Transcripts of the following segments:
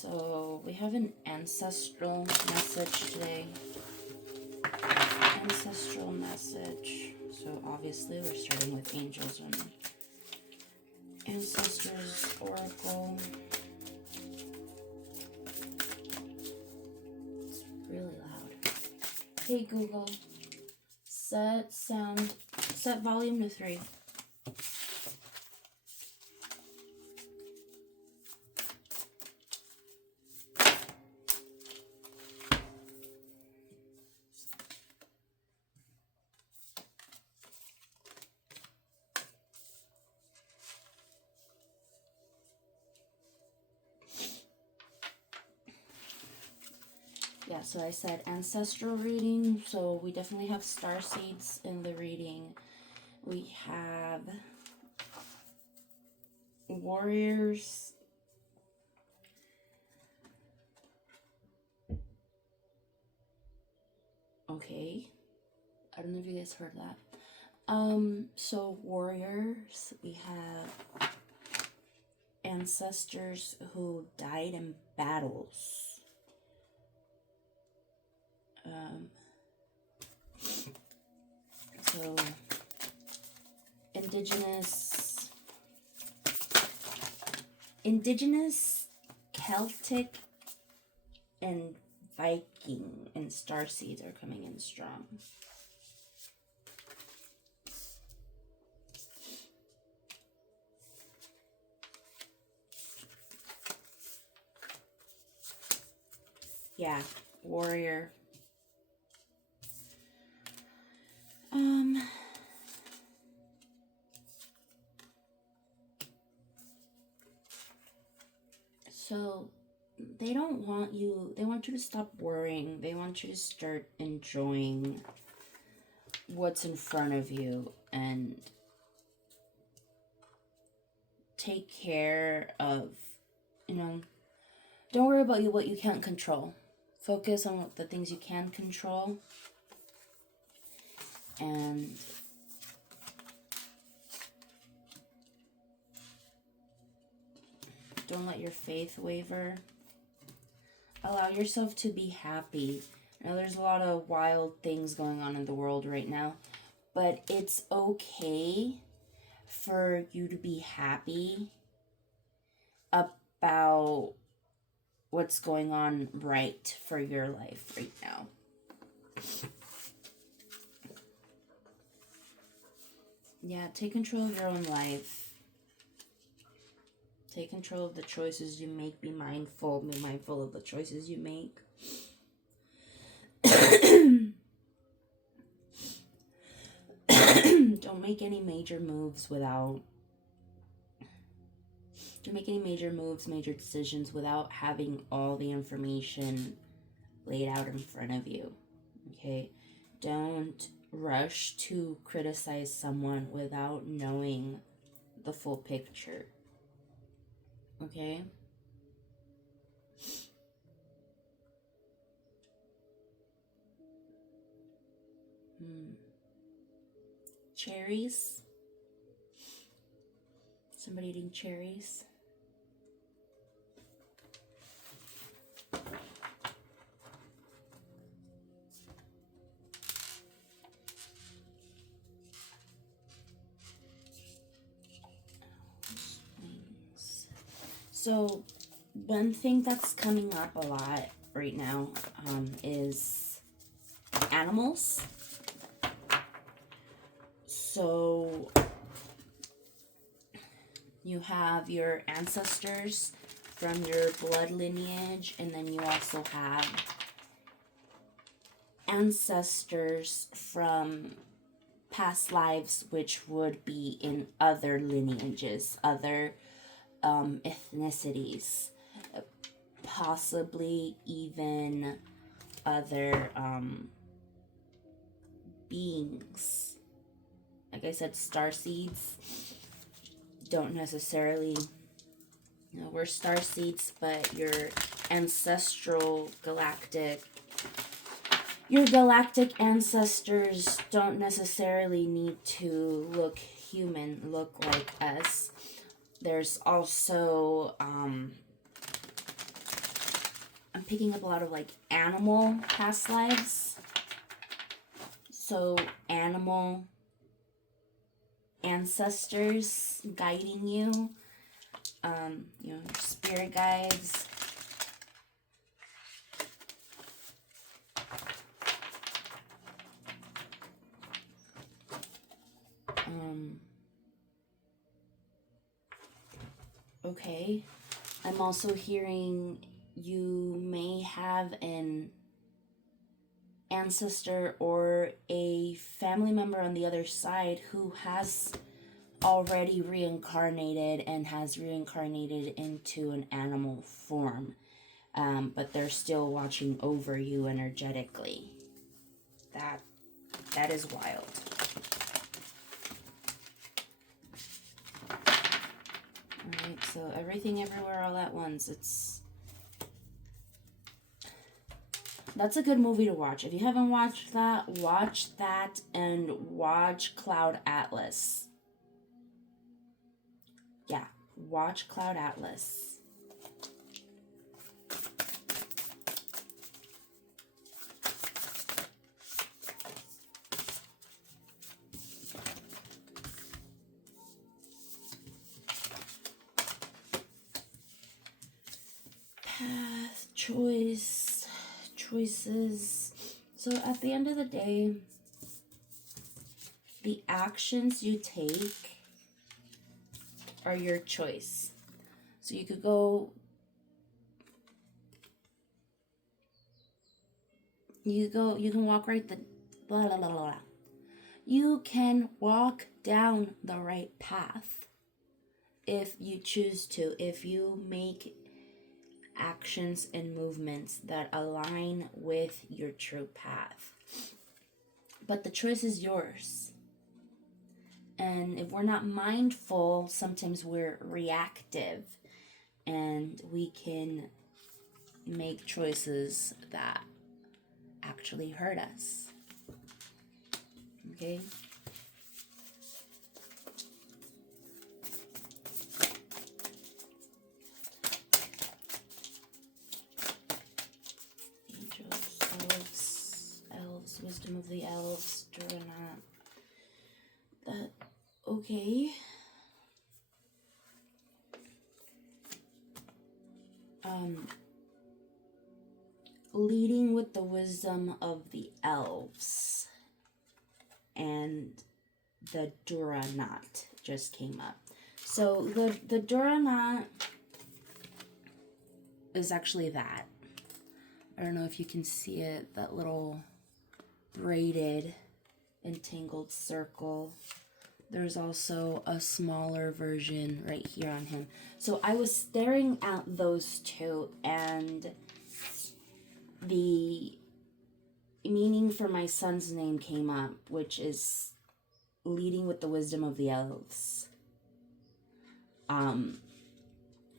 So we have an ancestral message today. Ancestral message. So obviously we're starting with angels and ancestors oracle. It's really loud. Hey Google, set volume to 3. Yeah, so I said ancestral reading, so we definitely have star seeds in the reading. We have warriors. Okay. I don't know if you guys heard that. So warriors, we have ancestors who died in battles. So indigenous Celtic and Viking and starseeds are coming in strong. Yeah, warrior. So they don't want you, they want you to stop worrying. They want you to start enjoying what's in front of you and take care of, don't worry about what you can't control. Focus on the things you can control. And don't let your faith waver. Allow yourself to be happy. I know there's a lot of wild things going on in the world right now, but it's okay for you to be happy about what's going on right for your life right now. Yeah, take control of your own life. Take control of the choices you make. Be mindful of the choices you make. Don't make any major moves, major decisions without having all the information laid out in front of you. Okay? Don't rush to criticize someone without knowing the full picture. Okay? Cherries? Somebody eating cherries? So, one thing that's coming up a lot right now is animals. So, you have your ancestors from your blood lineage, and then you also have ancestors from past lives, which would be in other lineages, other ethnicities, possibly even other beings. Like I said, starseeds don't necessarily, we're starseeds, but your ancestral your galactic ancestors don't necessarily need to look human, look like us. There's also picking up a lot of like animal past lives. So animal ancestors guiding you, you know, spirit guides. Okay, I'm also hearing you may have an ancestor or a family member on the other side who has already reincarnated and has reincarnated into an animal form, but they're still watching over you energetically. That is wild. Alright, so Everything Everywhere All at Once. That's a good movie to watch. If you haven't watched that, watch that and watch Cloud Atlas. Yeah, watch Cloud Atlas. Path, choices. So at the end of the day, the actions you take are your choice. So you could go, you can walk right the, blah, blah, blah, blah. You can walk down the right path if you choose to, if you make actions and movements that align with your true path. But the choice is yours. And if we're not mindful, sometimes we're reactive and we can make choices that actually hurt us. Okay? Angels, elves, wisdom of the elves, Duranat. That, okay. Leading with the wisdom of the elves. And the Duranat just came up. So the Duranat is actually that. I don't know if you can see it, that little braided, entangled circle. There's also a smaller version right here on him. So I was staring at those two, and the meaning for my son's name came up, which is leading with the wisdom of the elves.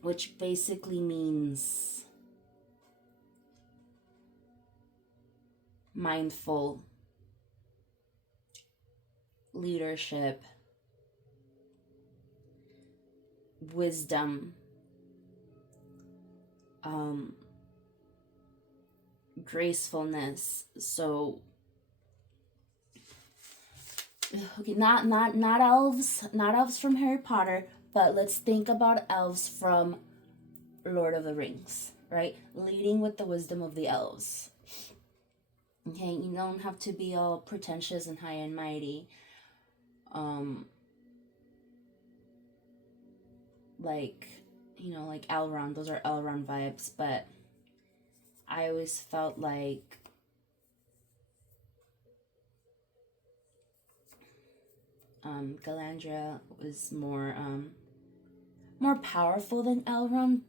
Which basically means mindful leadership, wisdom, gracefulness. So okay, not elves from Harry Potter, but let's think about elves from Lord of the Rings, right? Leading with the wisdom of the elves. Okay, you don't have to be all pretentious and high and mighty. Like, you know, like Elrond, those are Elrond vibes, but I always felt like Galadriel was more powerful than Elrond.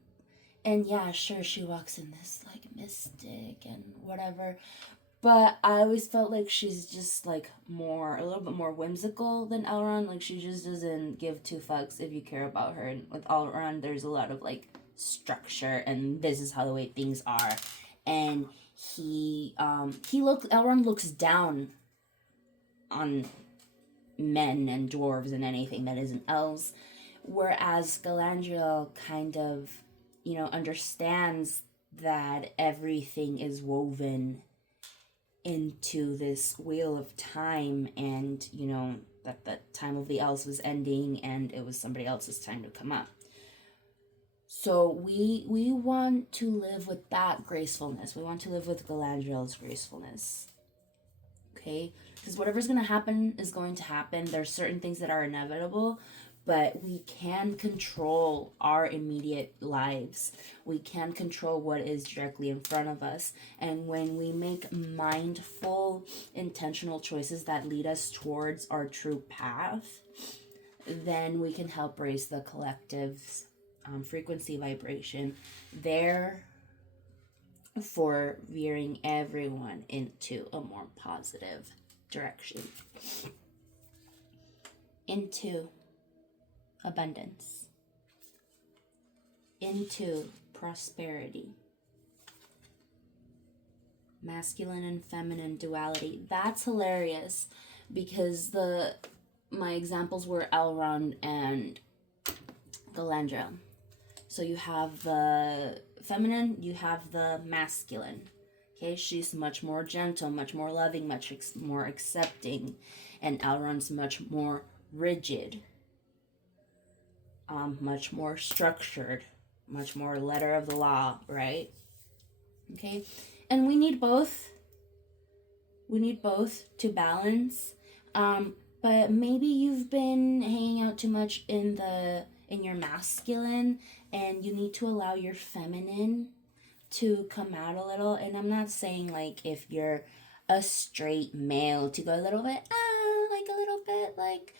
And yeah, sure, she walks in this like mystic and whatever, but I always felt like she's just like a little bit more whimsical than Elrond. Like, she just doesn't give two fucks if you care about her. And with Elrond, there's a lot of like structure, and this is how the way things are. And Elrond looks down on men and dwarves and anything that isn't elves, whereas Galadriel kind of, you know, understands that everything is woven into this wheel of time, and that the time of the elves was ending and it was somebody else's time to come up. So we want to live with that gracefulness. We want to live with Galadriel's gracefulness. Okay? Because whatever's going to happen is going to happen. There's certain things that are inevitable, but we can control our immediate lives. We can control what is directly in front of us. And when we make mindful, intentional choices that lead us towards our true path, then we can help raise the collective's frequency vibration there, for veering everyone into a more positive direction, into abundance, into prosperity. Masculine and feminine duality. That's hilarious, because my examples were Elrond and Galadriel. So you have the feminine, you have the masculine. Okay, she's much more gentle, much more loving, much more accepting, and Elrond's much more rigid, much more structured, much more letter of the law, right? Okay, and we need both. We need both to balance. But maybe you've been hanging out too much in your masculine, and you need to allow your feminine to come out a little. And I'm not saying like if you're a straight male to go a little bit like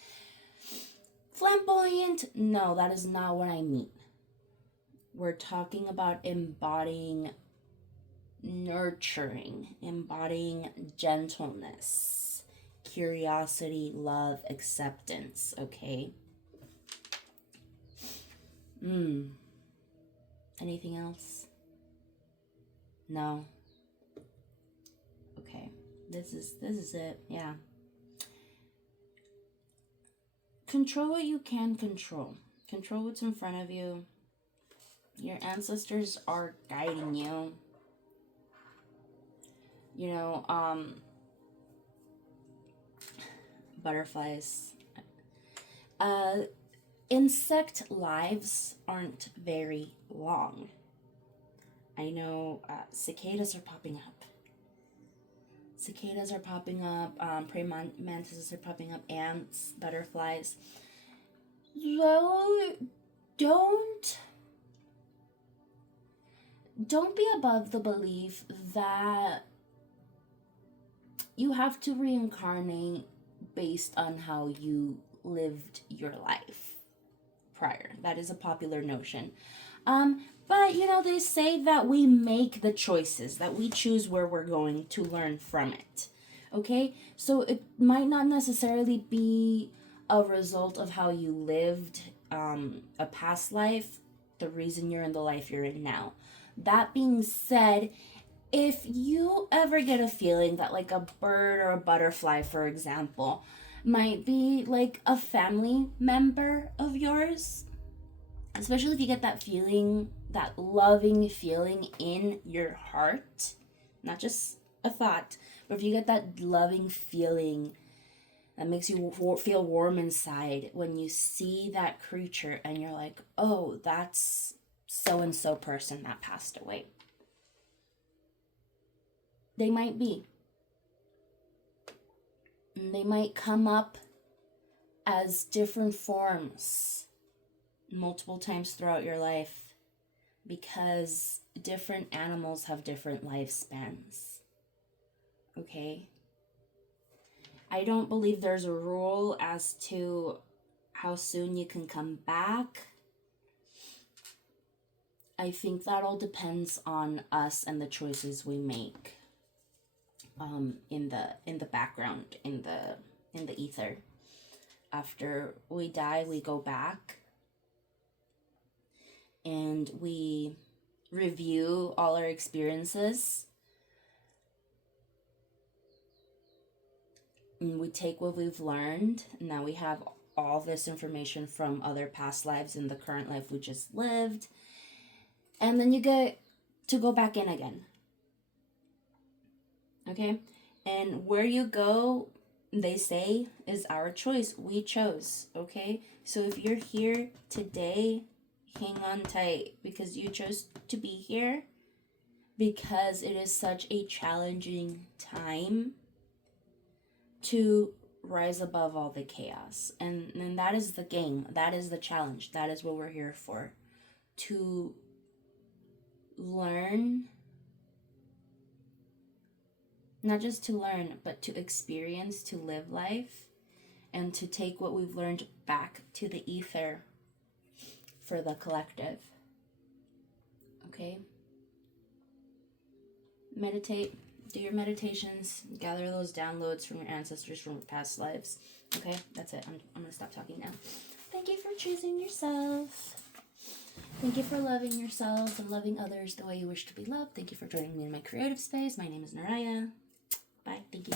flamboyant. No, that is not what I mean. We're talking about embodying nurturing, embodying gentleness, curiosity, love, acceptance, okay? Anything else? No. Okay. This is it. Yeah. Control what you can control. Control what's in front of you. Your ancestors are guiding you. Butterflies. Insect lives aren't very long. I know cicadas are popping up. Praying mantises are popping up, ants, butterflies. So don't be above the belief that you have to reincarnate based on how you lived your life prior. That is a popular notion. But they say that we make the choices, that we choose where we're going to learn from it. Okay? So it might not necessarily be a result of how you lived a past life, the reason you're in the life you're in now. That being said, if you ever get a feeling that like a bird or a butterfly, for example, might be like a family member of yours, especially if you get that feeling, that loving feeling in your heart, not just a thought, but if you get that loving feeling that makes you feel warm inside when you see that creature and you're like, oh, that's so-and-so person that passed away. They might be. And they might come up as different forms multiple times throughout your life, because different animals have different lifespans. Okay? I don't believe there's a rule as to how soon you can come back. I think that all depends on us and the choices we make in the background, in the ether. After we die, we go back and we review all our experiences. And we take what we've learned. Now we have all this information from other past lives and the current life we just lived. And then you get to go back in again. Okay? And where you go, they say, is our choice. We chose. Okay? So if you're here today, hang on tight, because you chose to be here, because it is such a challenging time to rise above all the chaos. And that is the game. That is the challenge. That is what we're here for. To learn, not just to learn, but to experience, to live life, and to take what we've learned back to the ether for the collective. Okay? Meditate. Do your meditations. Gather those downloads from your ancestors from past lives. Okay? That's it. I'm going to stop talking now. Thank you for choosing yourself. Thank you for loving yourself and loving others the way you wish to be loved. Thank you for joining me in my creative space. My name is Naraya. Bye. Thank you.